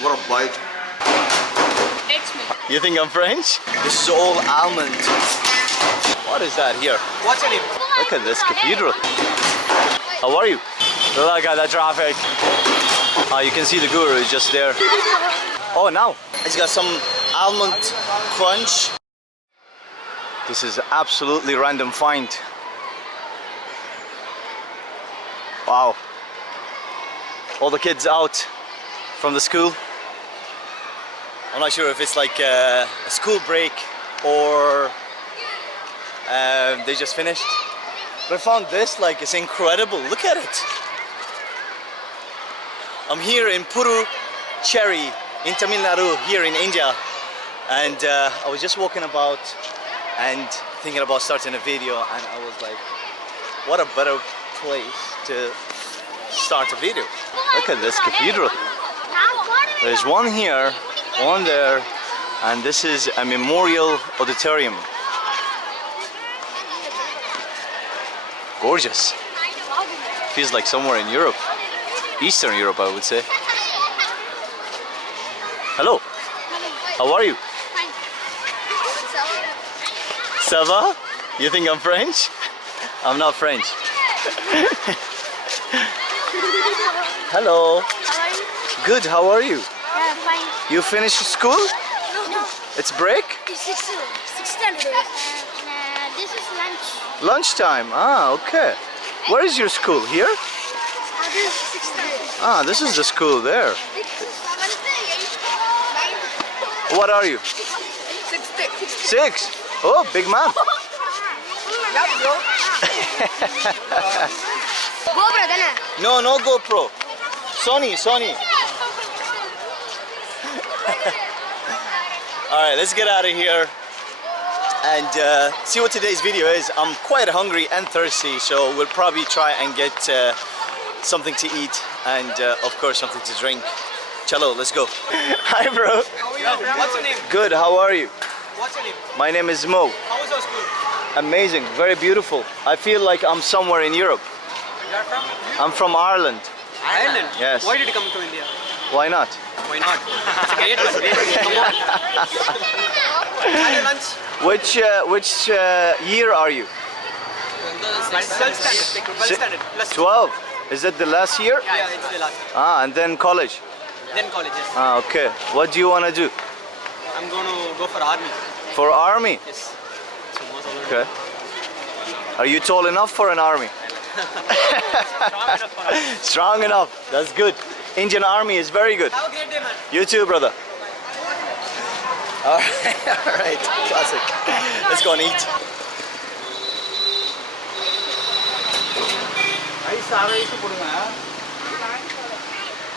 What a bite. It's me. You think I'm French? This is all almond. What is that here? What's your name? Look at this cathedral. How are you? Look at the traffic. You can see the guru is just there. Oh, now it's got some almond crunch. This is absolutely random find. Wow. All the kids out from the school. I'm not sure if it's like a school break or they just finished. But I found this, like, it's incredible. Look at it. I'm here in Puducherry in Tamil Nadu, here in India. And I was just walking about and thinking about starting a video, and I was like, what a better place to start a video. Look at this cathedral. There's one here, one there, and this is a memorial auditorium. Gorgeous. Feels like somewhere in Europe. Eastern Europe, I would say. Hello. How are you? Fine. Ça va? You think I'm French? I'm not French. Hello. How are you? Good, how are you? Yeah, fine. You finished school? No. It's break? It's 6:00. This is lunch. Lunchtime. Okay. Where is your school? Here? This is 6:30. This is the school there. What are you? 6. Oh, big man. GoPro, dana? No GoPro. Sony. Alright, let's get out of here and see what today's video is. I'm quite hungry and thirsty, so we'll probably try and get something to eat and of course something to drink. Chalo, let's go. Hi bro. How are you? What's your name? Good, how are you? What's your name? My name is Mo. How was your school? Amazing, very beautiful. I feel like I'm somewhere in Europe. You're from? I'm from Ireland. Ireland? Yes. Why did you come to India? Why not? Why not? It's a great one. Come on. Had your lunch? Which year are you? 12th standard. 12th standard. Plus 12. Is that the last year? Yeah, it's the last. And then college. Then college, yes. Okay. What do you want to do? I'm going to go for army. For army? Yes. So most of the Okay. Are you tall enough for an army? strong enough for us. Strong enough. That's good. Indian army is very good. Have a great day, man. You too, brother. Alright, classic. Let's go and eat.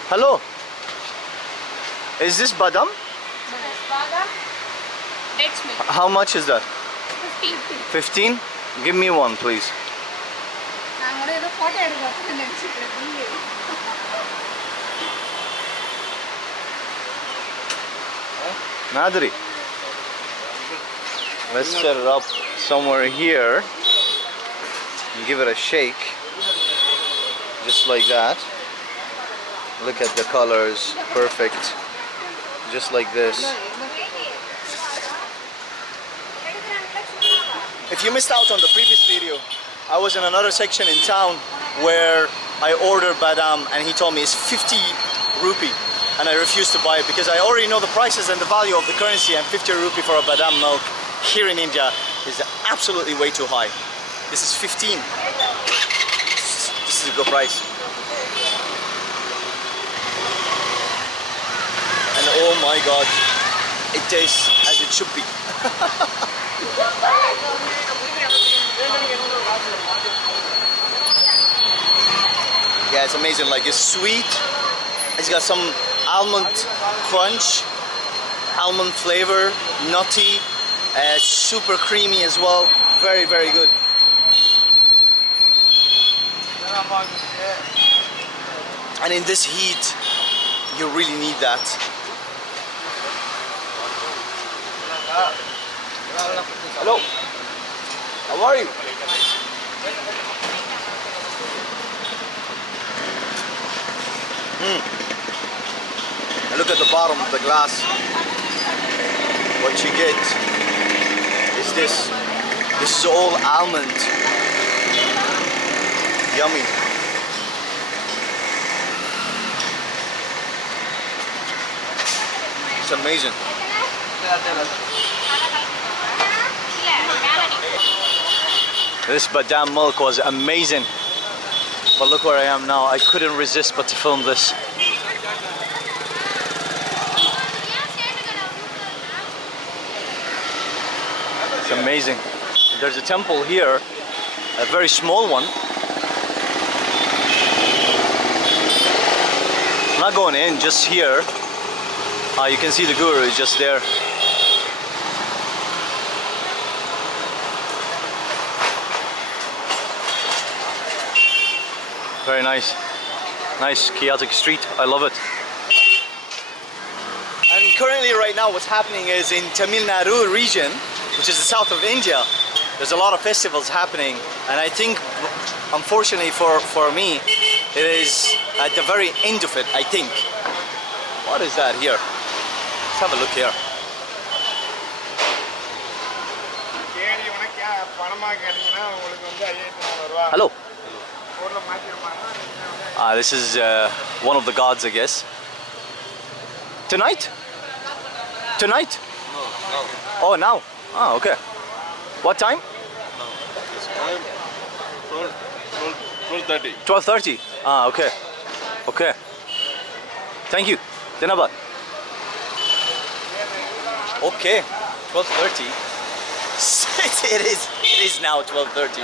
Hello. Is this Badam? Badam. It's me. How much is that? 15. 15? Give me one, please. Nadri. Let's set it up somewhere here and give it a shake. Just like that. Look at the colors. Perfect. Just like this. If you missed out on the previous video, I was in another section in town where I ordered Badam and he told me it's 50 rupee. And I refused to buy it because I already know the prices and the value of the currency, and 50 rupee for a Badam milk here in India is absolutely way too high. This is 15. This is a good price. And oh my god, it tastes as it should be. Yeah, it's amazing. Like, it's sweet. It's got some almond crunch, almond flavor, nutty, super creamy as well. Very, very good. And in this heat, you really need that. Hello. How are you? Look at the bottom of the glass. What you get is this. This is all almond. Yummy. It's amazing. This Badam milk was amazing. But look where I am now. I couldn't resist but to film this. It's amazing. There's a temple here, a very small one. I'm not going in, just here. You can see the guru is just there. Very nice. Nice chaotic street. I love it. And currently right now what's happening is in Tamil Nadu region, which is the south of India, there's a lot of festivals happening, and I think unfortunately for me it is at the very end of it, I think. What is that here? Let's have a look here. Hello. This is one of the gods, I guess. Tonight? Tonight? No. Oh, now? Ah, okay. What time? No. It's time 12:30. 12:30. Ah, okay. Okay. Thank you. Dinabad. Okay. 12:30. It is now 12:30,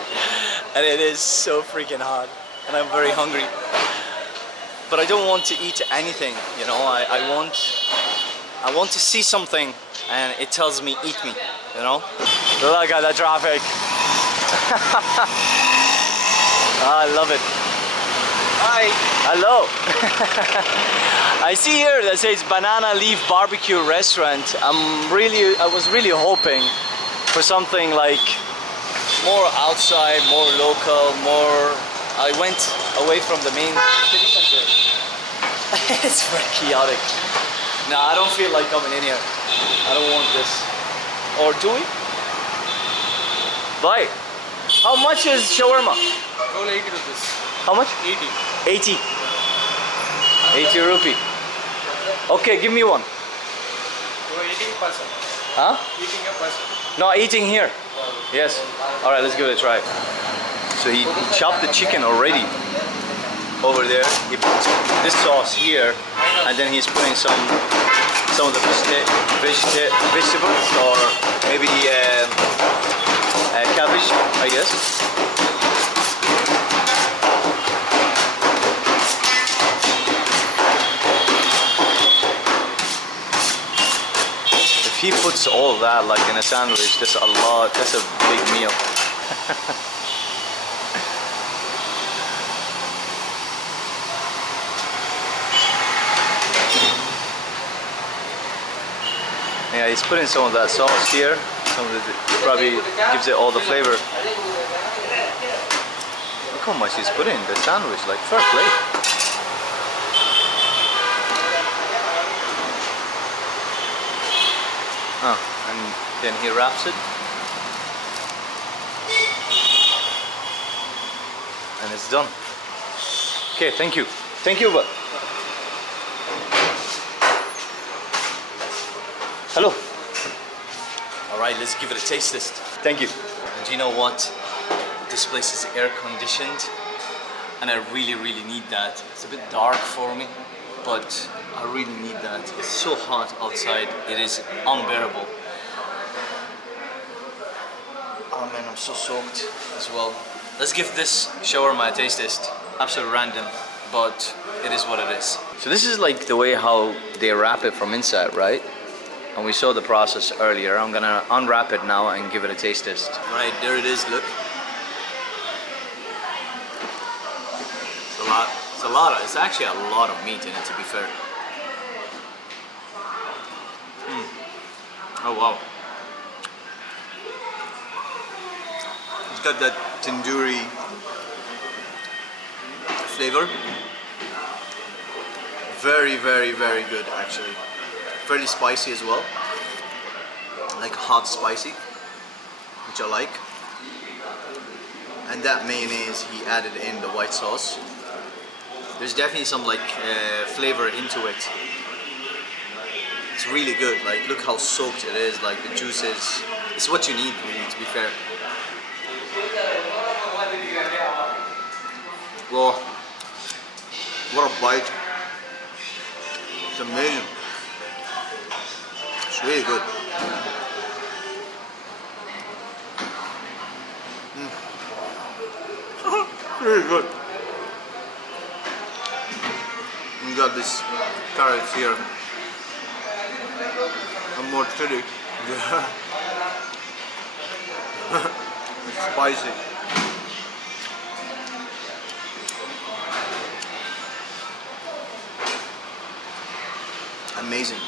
and it is so freaking hot, and I'm very hungry. But I don't want to eat anything, you know. I want to see something, and it tells me eat me, you know. Look at the traffic. I love it. Hi. Hello. I see here that says Banana Leaf Barbecue Restaurant. I was really hoping for something like more outside, more local, more. I went away from the main city center. It's very chaotic. No, I don't feel like coming in here. I don't want this. Or do we? Bye. How much is shawarma? Roll 80 rupees. How much? 80. 80. 80 rupee. Okay, give me one. You are eating person. Huh? Eating a person. No, eating here. Yes. All right, let's give it a try. So he chopped the chicken already over there. He put this sauce here, and then he's putting some of the vegetables, or maybe cabbage, I guess. If he puts all that like in a sandwich, that's a lot. That's a big meal. Yeah, he's putting some of that sauce here. Some of it probably gives it all the flavor. Look how much he's putting in the sandwich, like fair play. And then he wraps it. And it's done. Okay, thank you. Thank you, bud. Hello. All right, let's give it a taste test. Thank you. And do you know what? This place is air conditioned, and I really, really need that. It's a bit dark for me, but I really need that. It's so hot outside, it is unbearable. Oh man, I'm so soaked as well. Let's give this shawarma a taste test. Absolutely random, but it is what it is. So this is like the way how they wrap it from inside, right? And we saw the process earlier. I'm gonna unwrap it now and give it a taste test. Right, there it is, look. It's actually a lot of meat in it, to be fair. Oh wow. It's got that tandoori flavor. Very, very, very good actually. Fairly spicy as well. Like hot spicy, which I like. And that mayonnaise he added in the white sauce. There's definitely some like flavor into it. It's really good. Like look how soaked it is. Like the juices. It's what you need really, to be fair. Whoa. What a bite. It's amazing. It's really good. Really good. You got this carrots here. And more chili. It's spicy. Amazing.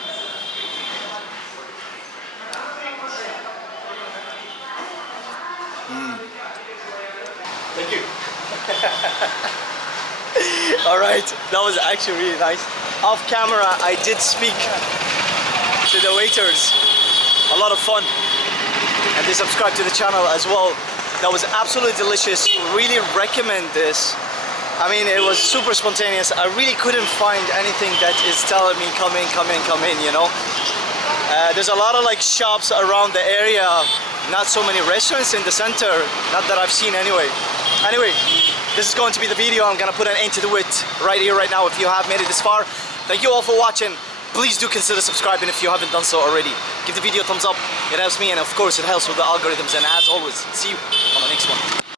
Thank you. Alright, that was actually really nice. Off camera, I did speak to the waiters. A lot of fun. And they subscribed to the channel as well. That was absolutely delicious. Really recommend this. I mean, it was super spontaneous. I really couldn't find anything that is telling me come in, come in, come in, you know. There's a lot of like shops around the area. Not so many restaurants in the center. Not that I've seen anyway. Anyway, this is going to be the video. I'm gonna put an end to it right here, right now. If you have made it this far, thank you all for watching. Please do consider subscribing if you haven't done so already. Give the video a thumbs up. It helps me, and of course it helps with the algorithms. And as always, see you on the next one.